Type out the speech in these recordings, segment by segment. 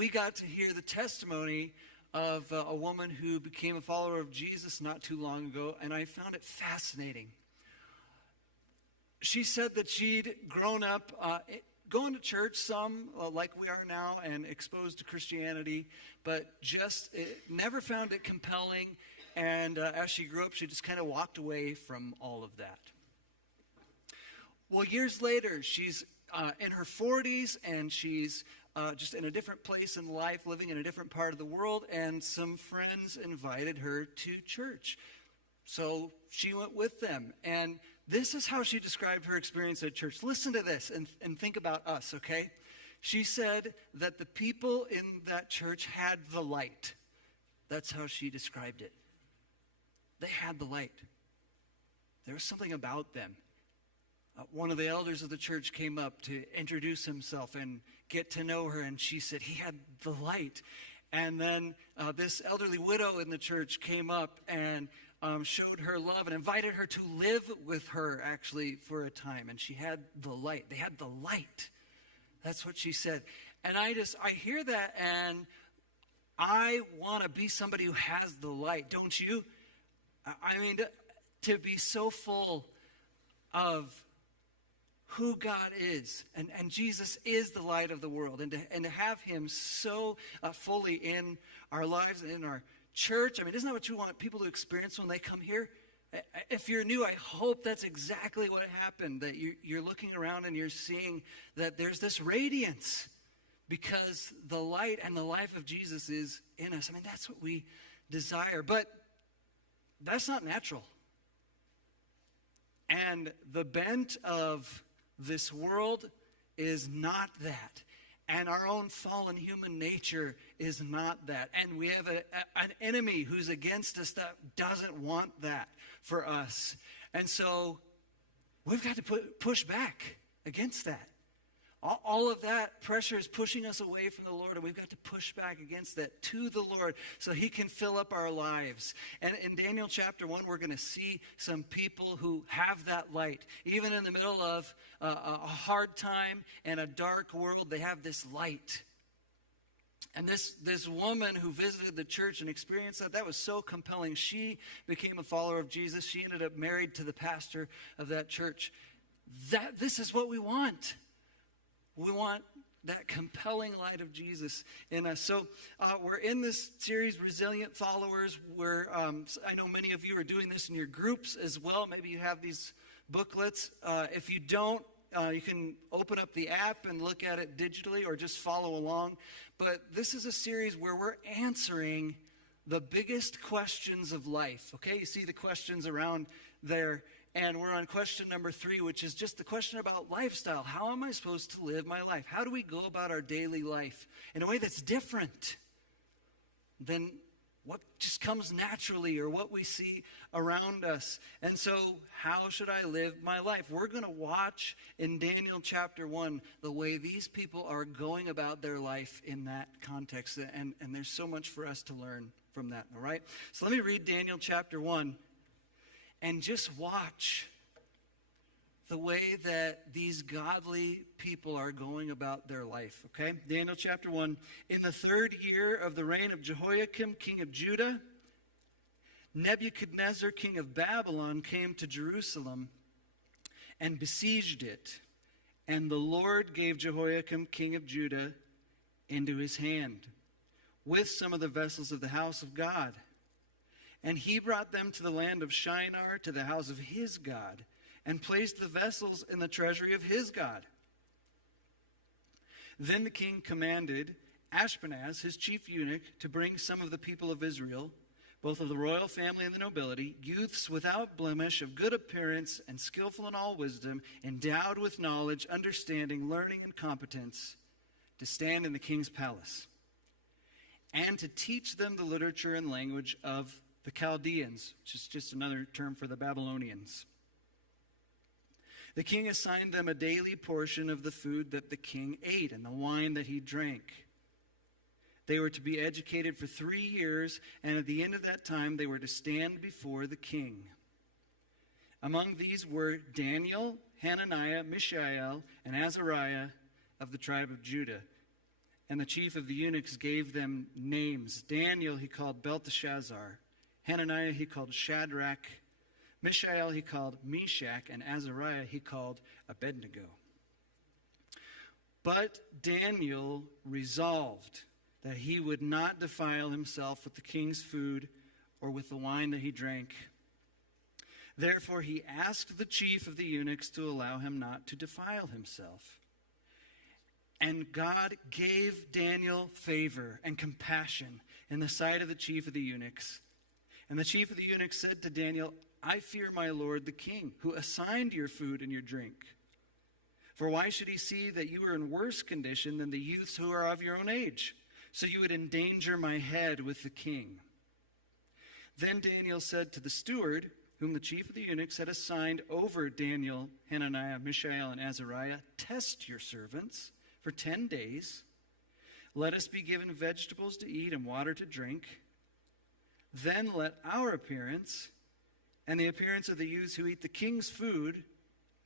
we got to hear the testimony of a woman who became a follower of Jesus not too long ago, and I found it fascinating. She said that she'd grown up going to church, some like we are now, and exposed to Christianity, but just never found it compelling. And as she grew up, she just kind of walked away from all of that. Well, years later, she's in her 40s, and she's just in a different place in life, living in a different part of the world, and some friends invited her to church. So she went with them, and this is how she described her experience at church. Listen to this and think about us, okay? She said that the people in that church had the light. That's how she described it. They had the light. There was something about them. One of the elders of the church came up to introduce himself and get to know her, and she said he had the light. And then this elderly widow in the church came up and showed her love and invited her to live with her, actually, for a time. And she had the light. They had the light. That's what she said. And I hear that, and I want to be somebody who has the light, don't you? I mean, to be so full of who God is, and Jesus is the light of the world, and to have him so fully in our lives and in our church. I mean, isn't that what you want people to experience when they come here? If you're new, I hope that's exactly what happened, that you're looking around and you're seeing that there's this radiance because the light and the life of Jesus is in us. I mean, that's what we desire, but that's not natural. And the bent of this world is not that. And our own fallen human nature is not that. And we have an enemy who's against us that doesn't want that for us. And so we've got to push back against that. All of that pressure is pushing us away from the Lord, and we've got to push back against that to the Lord so he can fill up our lives. And in Daniel chapter 1, we're going to see some people who have that light. Even in the middle of a hard time and a dark world, they have this light. And this woman who visited the church and experienced that was so compelling. She became a follower of Jesus. She ended up married to the pastor of that church. This is what we want. We want that compelling light of Jesus in us. So we're in this series, Resilient Followers, where I know many of you are doing this in your groups as well. Maybe you have these booklets. If you don't, you can open up the app and look at it digitally or just follow along. But this is a series where we're answering the biggest questions of life. Okay, you see the questions around there. And we're on question number 3, which is just the question about lifestyle. How am I supposed to live my life? How do we go about our daily life in a way that's different than what just comes naturally or what we see around us? And so how should I live my life? We're going to watch in Daniel chapter 1 the way these people are going about their life in that context. And there's so much for us to learn from that, all right? So let me read Daniel chapter 1. And just watch the way that these godly people are going about their life, okay? Daniel chapter 1. In the 3rd year of the reign of Jehoiakim, king of Judah, Nebuchadnezzar, king of Babylon, came to Jerusalem and besieged it. And the Lord gave Jehoiakim, king of Judah, into his hand, with some of the vessels of the house of God. And he brought them to the land of Shinar, to the house of his God, and placed the vessels in the treasury of his God. Then the king commanded Ashpenaz, his chief eunuch, to bring some of the people of Israel, both of the royal family and the nobility, youths without blemish, of good appearance, and skillful in all wisdom, endowed with knowledge, understanding, learning, and competence, to stand in the king's palace, and to teach them the literature and language of the Chaldeans, which is just another term for the Babylonians. The king assigned them a daily portion of the food that the king ate and the wine that he drank. They were to be educated for 3 years, and at the end of that time they were to stand before the king. Among these were Daniel, Hananiah, Mishael, and Azariah of the tribe of Judah. And the chief of the eunuchs gave them names. Daniel he called Belteshazzar. Hananiah he called Shadrach. Mishael he called Meshach. And Azariah he called Abednego. But Daniel resolved that he would not defile himself with the king's food or with the wine that he drank. Therefore he asked the chief of the eunuchs to allow him not to defile himself. And God gave Daniel favor and compassion in the sight of the chief of the eunuchs. And the chief of the eunuchs said to Daniel, I fear my lord the king, who assigned your food and your drink. For why should he see that you are in worse condition than the youths who are of your own age? So you would endanger my head with the king. Then Daniel said to the steward, whom the chief of the eunuchs had assigned over Daniel, Hananiah, Mishael, and Azariah, test your servants for 10 days. Let us be given vegetables to eat and water to drink. Then let our appearance and the appearance of the youths who eat the king's food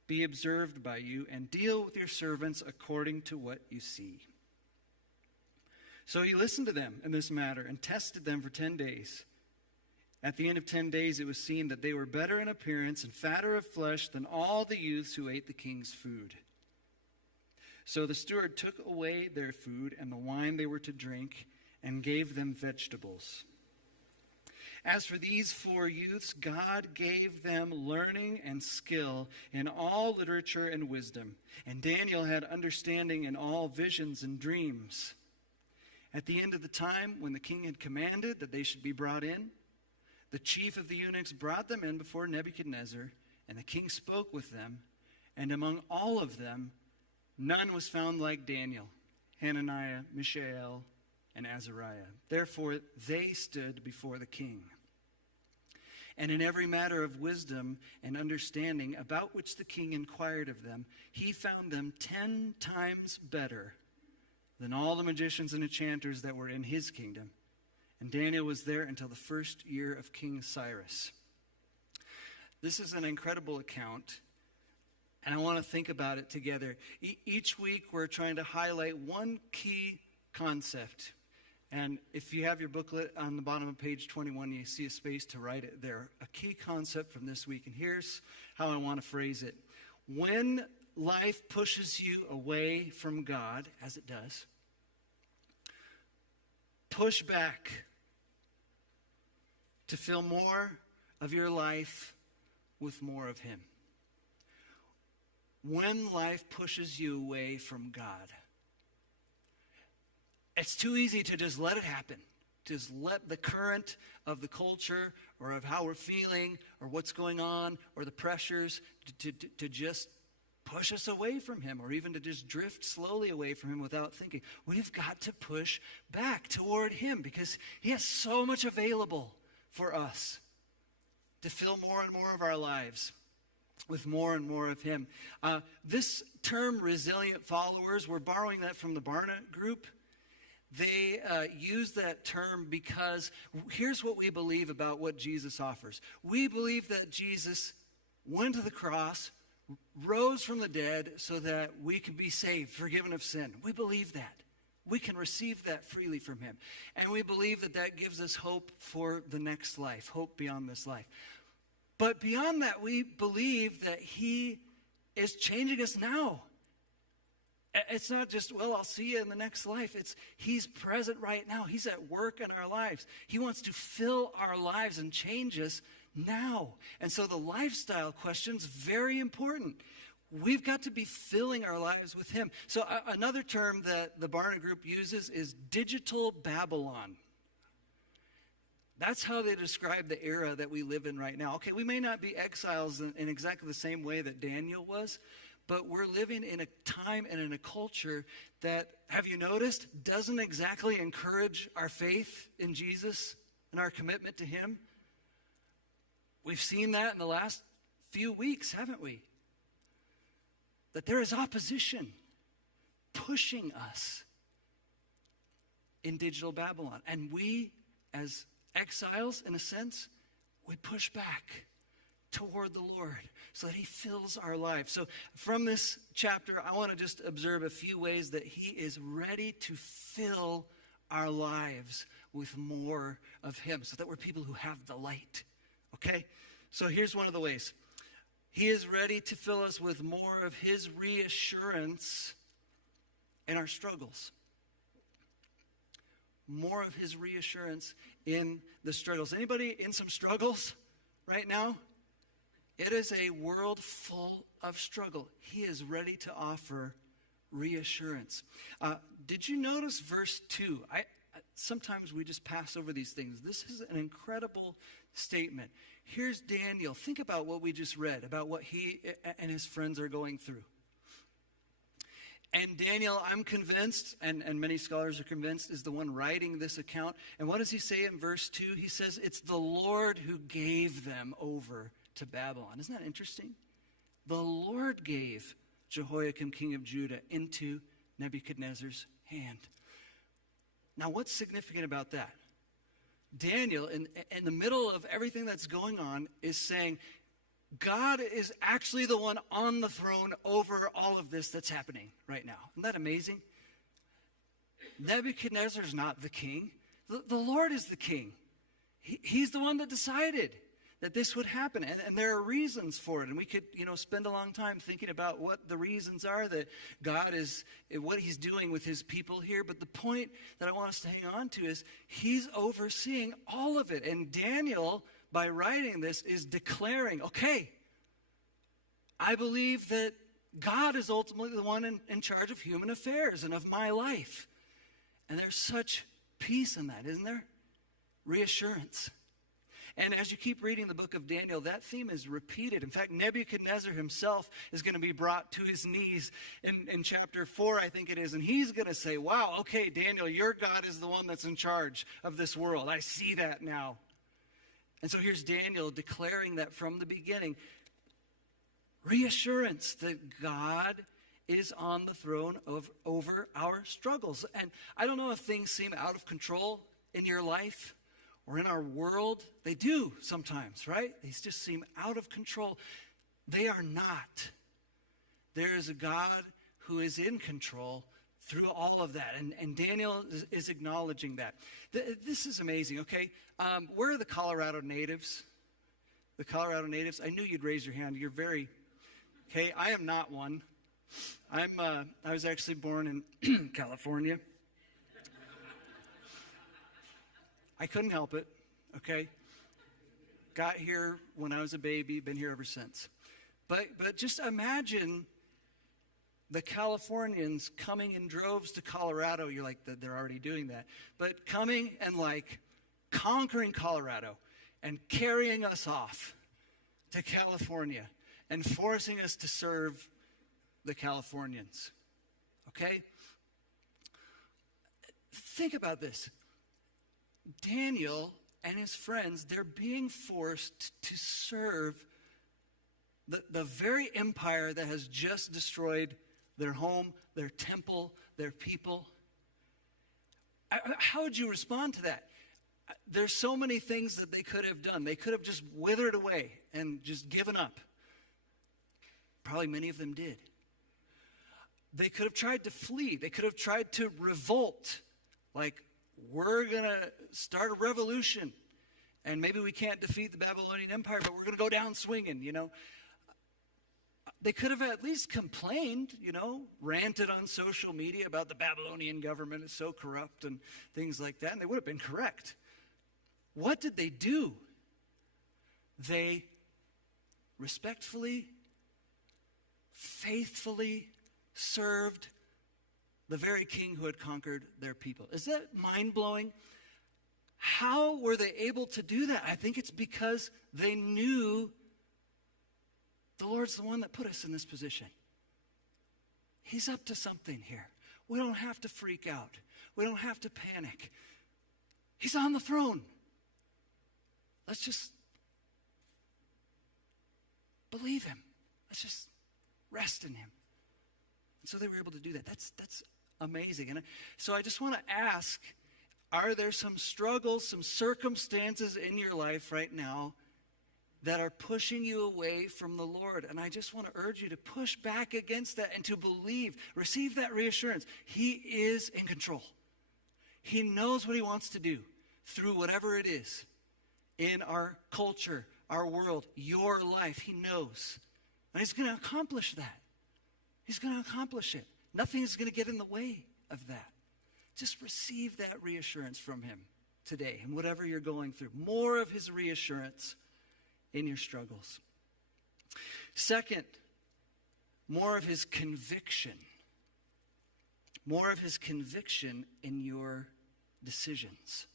be observed by you, and deal with your servants according to what you see. So he listened to them in this matter and tested them for 10 days. At the end of 10 days, it was seen that they were better in appearance and fatter of flesh than all the youths who ate the king's food. So the steward took away their food and the wine they were to drink and gave them vegetables. As for these 4 youths, God gave them learning and skill in all literature and wisdom. And Daniel had understanding in all visions and dreams. At the end of the time, when the king had commanded that they should be brought in, the chief of the eunuchs brought them in before Nebuchadnezzar, and the king spoke with them. And among all of them, none was found like Daniel, Hananiah, Mishael, and Azariah. Therefore, they stood before the king. And in every matter of wisdom and understanding about which the king inquired of them, he found them 10 times better than all the magicians and enchanters that were in his kingdom. And Daniel was there until the first year of King Cyrus. This is an incredible account, and I want to think about it together. Each week we're trying to highlight one key concept. And if you have your booklet on the bottom of page 21, you see a space to write it there. A key concept from this week, and here's how I want to phrase it. When life pushes you away from God, as it does, push back to fill more of your life with more of Him. When life pushes you away from God, it's too easy to just let it happen. Just let the current of the culture or of how we're feeling or what's going on or the pressures to just push us away from Him, or even to just drift slowly away from Him without thinking. We've got to push back toward Him because He has so much available for us to fill more and more of our lives with more and more of Him. This term, resilient followers, we're borrowing that from the Barna group. They use that term because here's what we believe about what Jesus offers. We believe that Jesus went to the cross, rose from the dead so that we can be saved, forgiven of sin. We believe that. We can receive that freely from Him. And we believe that that gives us hope for the next life, hope beyond this life. But beyond that, we believe that He is changing us now. It's not just, well, I'll see you in the next life. It's He's present right now. He's at work in our lives. He wants to fill our lives and change us now. And so the lifestyle question's very important. We've got to be filling our lives with Him. So another term that the Barna Group uses is digital Babylon. That's how they describe the era that we live in right now. Okay, we may not be exiles in exactly the same way that Daniel was, but we're living in a time and in a culture that, have you noticed, doesn't exactly encourage our faith in Jesus and our commitment to Him. We've seen that in the last few weeks, haven't we? That there is opposition pushing us in digital Babylon. And we, as exiles, in a sense, we push back toward the Lord so that he fills our lives. So from this chapter, I want to just observe a few ways that he is ready to fill our lives with more of him so that we're people who have the light. Okay? So here's one of the ways. He is ready to fill us with more of his reassurance in our struggles. More of his reassurance in the struggles. Anybody in some struggles right now? It is a world full of struggle. He is ready to offer reassurance. Did you notice verse 2? Sometimes we just pass over these things. This is an incredible statement. Here's Daniel. Think about what we just read, about what he and his friends are going through. And Daniel, I'm convinced, and many scholars are convinced, is the one writing this account. And what does he say in verse 2? He says, it's the Lord who gave them over to Babylon. Isn't that interesting? The Lord gave Jehoiakim, king of Judah, into Nebuchadnezzar's hand. Now, what's significant about that? Daniel, in the middle of everything that's going on, is saying, God is actually the one on the throne over all of this that's happening right now. Isn't that amazing? Nebuchadnezzar's not the king. The Lord is the king. He's the one that decided that this would happen. And there are reasons for it. And we could, spend a long time thinking about what the reasons are that God is, what he's doing with his people here. But the point that I want us to hang on to is he's overseeing all of it. And Daniel, by writing this, is declaring, okay, I believe that God is ultimately the one in charge of human affairs and of my life. And there's such peace in that, isn't there? Reassurance. And as you keep reading the book of Daniel, that theme is repeated. In fact, Nebuchadnezzar himself is going to be brought to his knees in chapter 4, I think it is. And he's going to say, wow, okay, Daniel, your God is the one that's in charge of this world. I see that now. And so here's Daniel declaring that from the beginning. Reassurance that God is on the throne over our struggles. And I don't know if things seem out of control in your life or in our world. They do sometimes, right? They just seem out of control. They are not. There is a God who is in control through all of that. And Daniel is acknowledging that. This is amazing, okay? Where are the Colorado natives? The Colorado natives? I knew you'd raise your hand. You're very, okay? I am not one. I was actually born in California. I couldn't help it, okay? Got here when I was a baby, been here ever since. But just imagine the Californians coming in droves to Colorado. You're like, they're already doing that. But coming and conquering Colorado and carrying us off to California and forcing us to serve the Californians. Okay? Think about this. Daniel and his friends, they're being forced to serve the very empire that has just destroyed their home, their temple, their people. How would you respond to that? There's so many things that they could have done. They could have just withered away and just given up. Probably many of them did. They could have tried to flee. They could have tried to revolt. We're going to start a revolution. And maybe we can't defeat the Babylonian Empire, but we're going to go down swinging, They could have at least complained, ranted on social media about the Babylonian government is so corrupt and things like that, and they would have been correct. What did they do? They respectfully, faithfully served the very king who had conquered their people. Is that mind-blowing? How were they able to do that? I think it's because they knew the Lord's the one that put us in this position. He's up to something here. We don't have to freak out. We don't have to panic. He's on the throne. Let's just believe him. Let's just rest in him. And so they were able to do that. That's amazing. And so I just want to ask, are there some struggles, some circumstances in your life right now that are pushing you away from the Lord. And I just want to urge you to push back against that and to believe, receive that reassurance. He is in control. He knows what he wants to do through whatever it is in our culture, our world, your life. He knows. And he's going to accomplish that. He's going to accomplish it. Nothing is going to get in the way of that. Just receive that reassurance from him today and whatever you're going through. More of his reassurance in your struggles. Second, more of his conviction. More of his conviction in your decisions.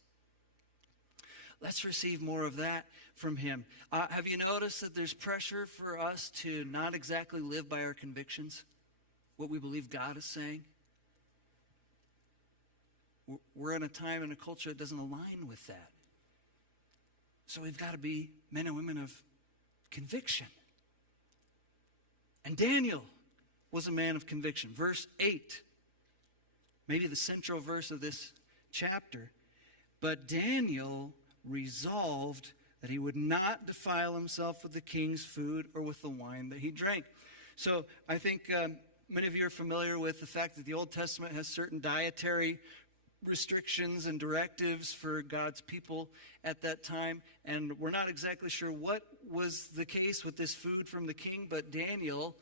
Let's receive more of that from him. Have you noticed that there's pressure for us to not exactly live by our convictions? What we believe God is saying? We're in a time and a culture that doesn't align with that. So we've got to be men and women of conviction. And Daniel was a man of conviction. Verse 8, maybe the central verse of this chapter. But Daniel resolved that he would not defile himself with the king's food or with the wine that he drank. So I think many of you are familiar with the fact that the Old Testament has certain dietary restrictions and directives for God's people at that time. And we're not exactly sure what was the case with this food from the king, but Daniel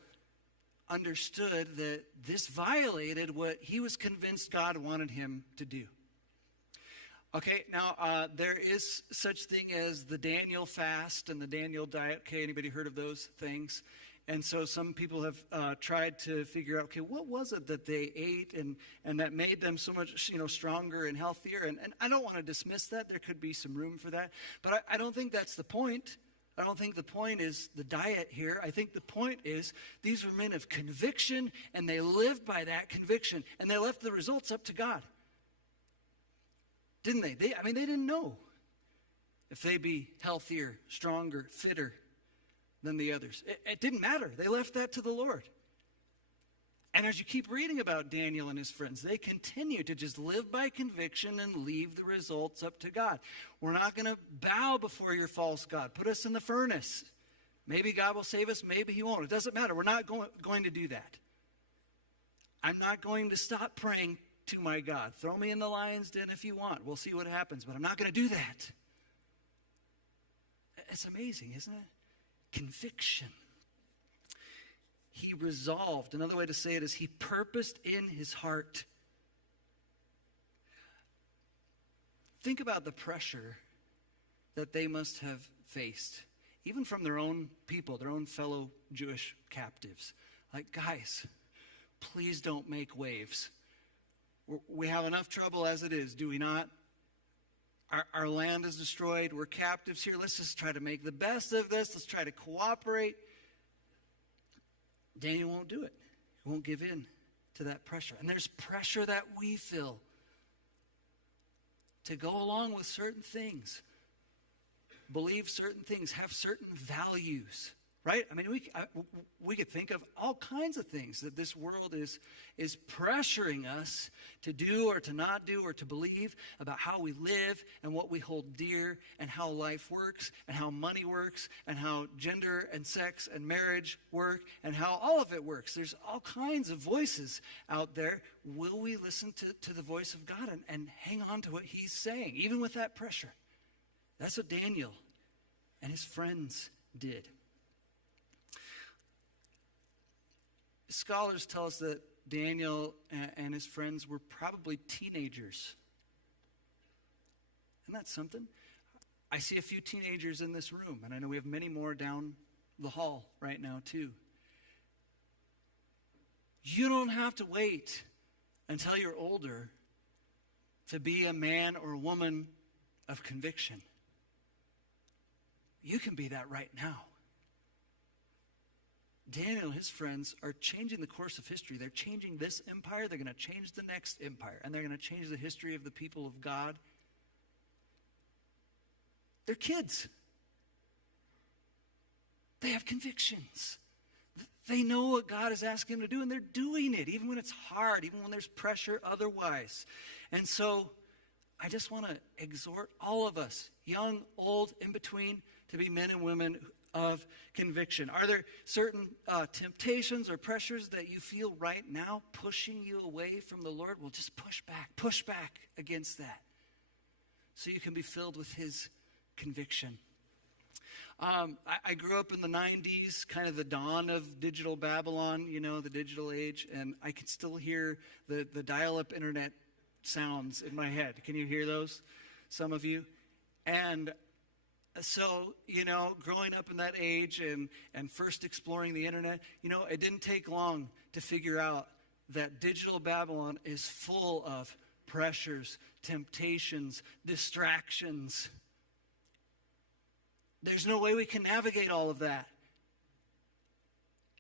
understood that this violated what he was convinced God wanted him to do. Okay, now there is such thing as the Daniel fast and the Daniel diet. Okay, anybody heard of those things? And so some people have tried to figure out, okay, what was it that they ate and that made them so much, stronger and healthier? And I don't want to dismiss that. There could be some room for that. But I don't think that's the point. I don't think the point is the diet here. I think the point is these were men of conviction, and they lived by that conviction. And they left the results up to God. Didn't they? They didn't know if they'd be healthier, stronger, fitter than the others. It didn't matter. They left that to the Lord. And as you keep reading about Daniel and his friends, they continue to just live by conviction and leave the results up to God. We're not going to bow before your false god. Put us in the furnace. Maybe God will save us. Maybe he won't. It doesn't matter. We're not going to do that. I'm not going to stop praying to my God. Throw me in the lion's den if you want. We'll see what happens. But I'm not going to do that. It's amazing, isn't it? Conviction. He resolved. Another way to say it is he purposed in his heart. Think about the pressure that they must have faced, even from their own people, their own fellow Jewish captives. Like, guys, please don't make waves. We have enough trouble as it is, do we not? Our land is destroyed. We're captives here. Let's just try to make the best of this. Let's try to cooperate. Daniel won't do it. He won't give in to that pressure. And there's pressure that we feel to go along with certain things, believe certain things, have certain values, right? I mean, we could think of all kinds of things that this world is pressuring us to do or to not do or to believe about how we live and what we hold dear and how life works and how money works and how gender and sex and marriage work and how all of it works. There's all kinds of voices out there. Will we listen to the voice of God and hang on to what he's saying, even with that pressure? That's what Daniel and his friends did. Scholars tell us that Daniel and his friends were probably teenagers. Isn't that something? I see a few teenagers in this room, and I know we have many more down the hall right now too. You don't have to wait until you're older to be a man or woman of conviction. You can be that right now. Daniel and his friends are changing the course of history. They're changing this empire. They're going to change the next empire. And they're going to change the history of the people of God. They're kids. They have convictions. They know what God is asking them to do, and they're doing it, even when it's hard, even when there's pressure otherwise. And so I just want to exhort all of us, young, old, in between, to be men and women of conviction. Are there certain temptations or pressures that you feel right now pushing you away from the Lord? Well, just push back against that so you can be filled with his conviction. I grew up in the 90s, kind of the dawn of digital Babylon, the digital age, and I can still hear the dial-up internet sounds in my head. Can you hear those? Some of you? And so, growing up in that age and first exploring the internet, it didn't take long to figure out that digital Babylon is full of pressures, temptations, distractions. There's no way we can navigate all of that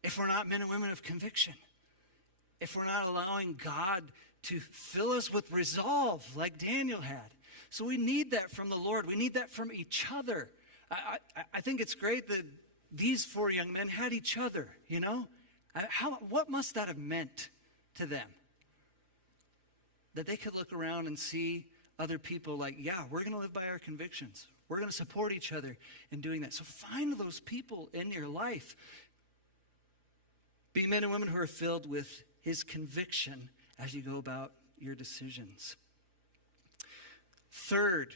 if we're not men and women of conviction, if we're not allowing God to fill us with resolve like Daniel had. So we need that from the Lord. We need that from each other. I think it's great that these 4 young men had each other, What must that have meant to them? That they could look around and see other people like, yeah, we're going to live by our convictions. We're going to support each other in doing that. So find those people in your life. Be men and women who are filled with his conviction as you go about your decisions. Third,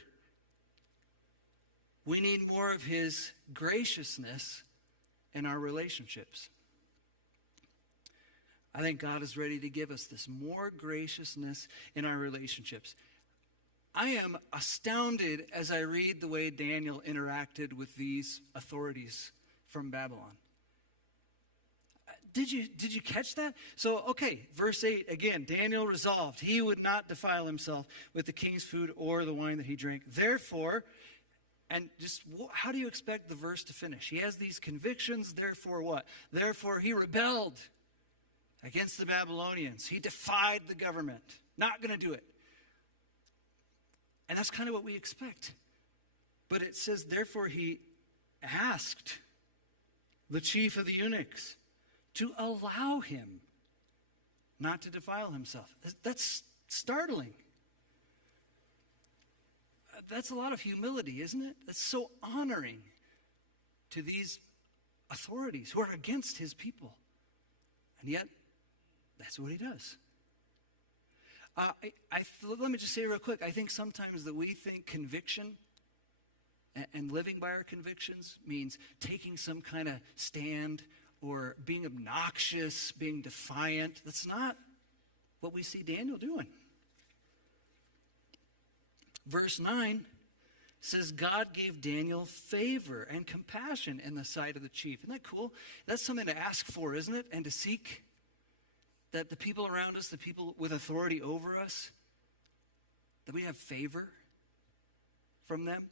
we need more of his graciousness in our relationships. I think God is ready to give us this more graciousness in our relationships. I am astounded as I read the way Daniel interacted with these authorities from Babylon. Did you catch that? So, okay, verse 8, again, Daniel resolved he would not defile himself with the king's food or the wine that he drank. Therefore, and just how do you expect the verse to finish? He has these convictions, therefore what? Therefore he rebelled against the Babylonians. He defied the government. Not going to do it. And that's kind of what we expect. But it says, therefore he asked the chief of the eunuchs to allow him not to defile himself. That's startling. That's a lot of humility, isn't it? That's so honoring to these authorities who are against his people. And yet, that's what he does. Let me just say real quick, I think sometimes that we think conviction and living by our convictions means taking some kind of stand or being obnoxious, being defiant. That's not what we see Daniel doing. Verse 9 says, God gave Daniel favor and compassion in the sight of the chief. Isn't that cool? That's something to ask for, isn't it? And to seek. That the people around us, the people with authority over us, that we have favor from them.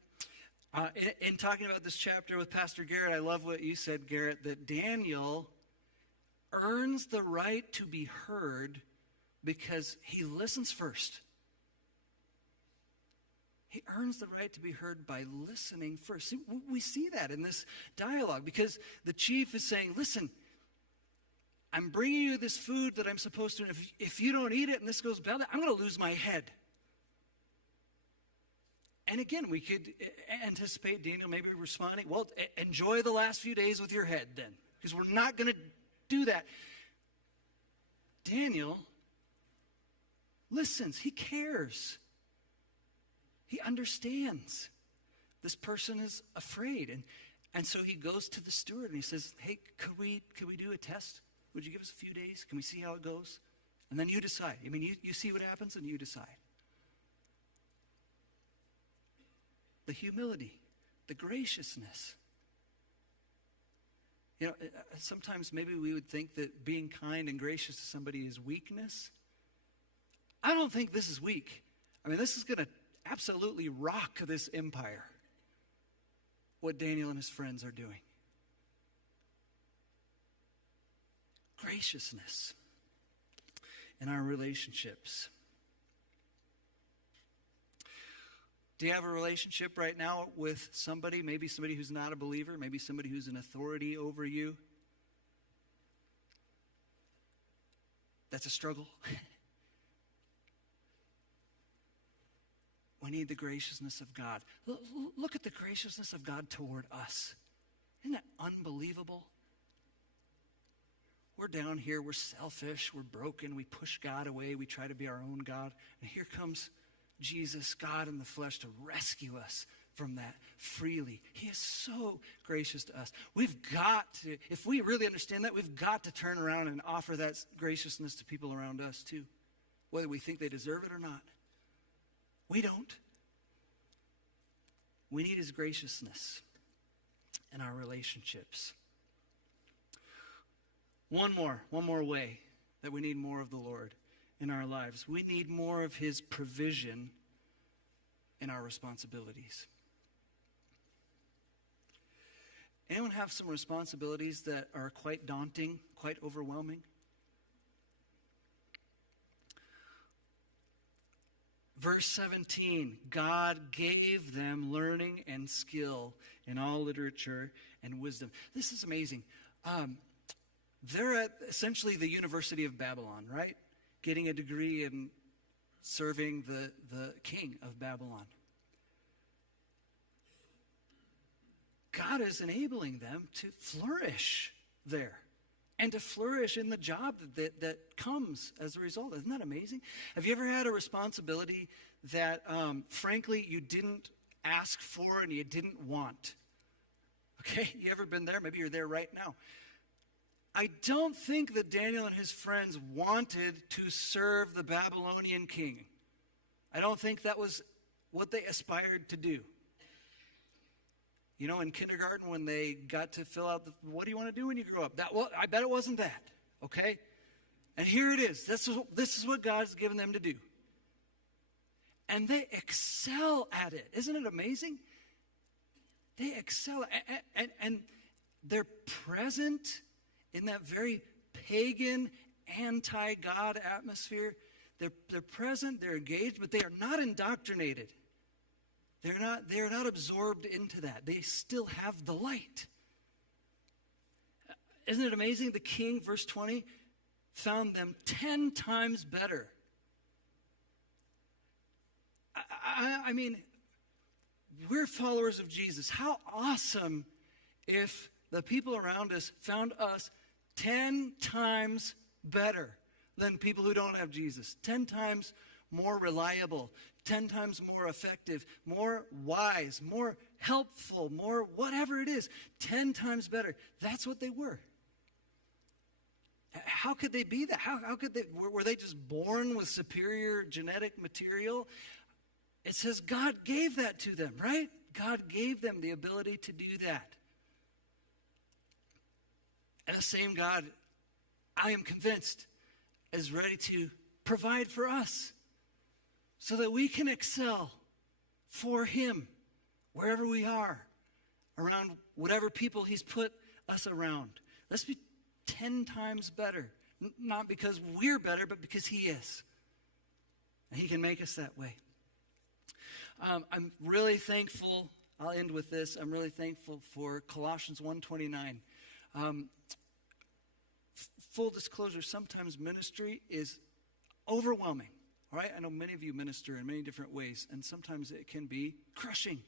In talking about this chapter with Pastor Garrett, I love what you said, Garrett, that Daniel earns the right to be heard because he listens first. He earns the right to be heard by listening first. See, we see that in this dialogue because the chief is saying, listen, I'm bringing you this food that I'm supposed to, and if you don't eat it and this goes bad, I'm going to lose my head. And again, we could anticipate Daniel maybe responding, well, enjoy the last few days with your head then, because we're not going to do that. Daniel listens. He cares. He understands. This person is afraid. And so he goes to the steward and he says, hey, could we do a test? Would you give us a few days? Can we see how it goes? And then you decide. I mean, you see what happens and you decide. The humility, the graciousness. Sometimes maybe we would think that being kind and gracious to somebody is weakness. I don't think this is weak. I mean, this is going to absolutely rock this empire, what Daniel and his friends are doing. Graciousness in our relationships. Do you have a relationship right now with somebody, maybe somebody who's not a believer, maybe somebody who's an authority over you? That's a struggle. we need the graciousness of God. Look at the graciousness of God toward us. Isn't that unbelievable? We're down here, we're selfish, we're broken, we push God away, we try to be our own God. And here comes Jesus, God in the flesh, to rescue us from that freely. He is so gracious to us. We've got to, if we really understand that, we've got to turn around and offer that graciousness to people around us too, whether we think they deserve it or not. We don't. We need his graciousness in our relationships. One more way that we need more of the Lord in our lives. We need more of his provision in our responsibilities. Anyone have some responsibilities that are quite daunting, quite overwhelming? Verse 17, God gave them learning and skill in all literature and wisdom. This is amazing. They're at essentially the University of Babylon, right? Getting a degree in serving the king of Babylon. God is enabling them to flourish there and to flourish in the job that comes as a result. Isn't that amazing? Have you ever had a responsibility that, frankly, you didn't ask for and you didn't want? Okay, you ever been there? Maybe you're there right now. I don't think that Daniel and his friends wanted to serve the Babylonian king. I don't think that was what they aspired to do. You know, in kindergarten when they got to fill out what do you want to do when you grow up? I bet it wasn't that, okay? And here it is. This is what God's given them to do. And they excel at it. Isn't it amazing? They excel and they're present in that very pagan, anti-God atmosphere. They're present, they're engaged, but they are not indoctrinated. They are not absorbed into that. They still have the light. Isn't it amazing? The king, verse 20, found them 10 times better. I mean, we're followers of Jesus. How awesome if the people around us found us 10 times better than people who don't have Jesus. 10 times more reliable, 10 times more effective, more wise, more helpful, more whatever it is. 10 times better. That's what they were. How could they be that? How could they, were they just born with superior genetic material? It says God gave that to them, right? God gave them the ability to do that. And the same God, I am convinced, is ready to provide for us so that we can excel for him wherever we are, around whatever people he's put us around. Let's be 10 times better, not because we're better, but because he is. And he can make us that way. I'm really thankful, I'll end with this, I'm really thankful for Colossians 1:29. Full disclosure, sometimes ministry is overwhelming, all right? I know many of you minister in many different ways, and sometimes it can be crushing.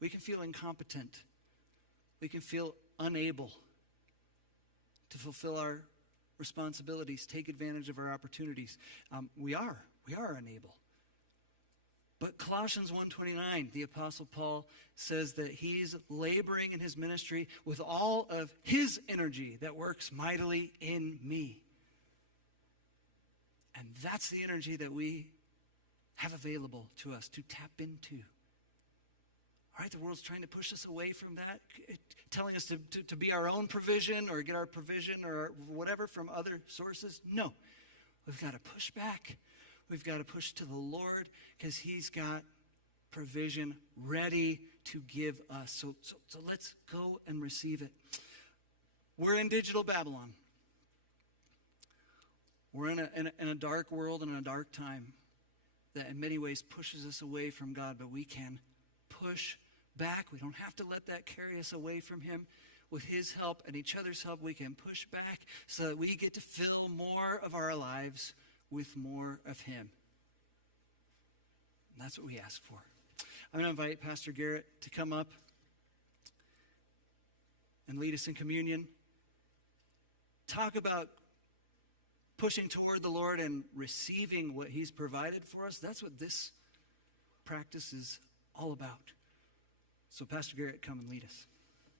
We can feel incompetent. We can feel unable to fulfill our responsibilities, take advantage of our opportunities. We are unable. But Colossians 1:29, the Apostle Paul says that he's laboring in his ministry with all of his energy that works mightily in me. And that's the energy that we have available to us to tap into. All right, the world's trying to push us away from that, telling us to be our own provision or get our provision or whatever from other sources. No, we've got to push back. We've got to push to the Lord because he's got provision ready to give us. So let's go and receive it. We're in digital Babylon. We're in a dark world and in a dark time that in many ways pushes us away from God, but we can push back. We don't have to let that carry us away from him. With his help and each other's help, we can push back so that we get to fill more of our lives with more of him. And that's what we ask for. I'm going to invite Pastor Garrett to come up and lead us in communion. Talk about pushing toward the Lord and receiving what he's provided for us. That's what this practice is all about. So Pastor Garrett, come and lead us.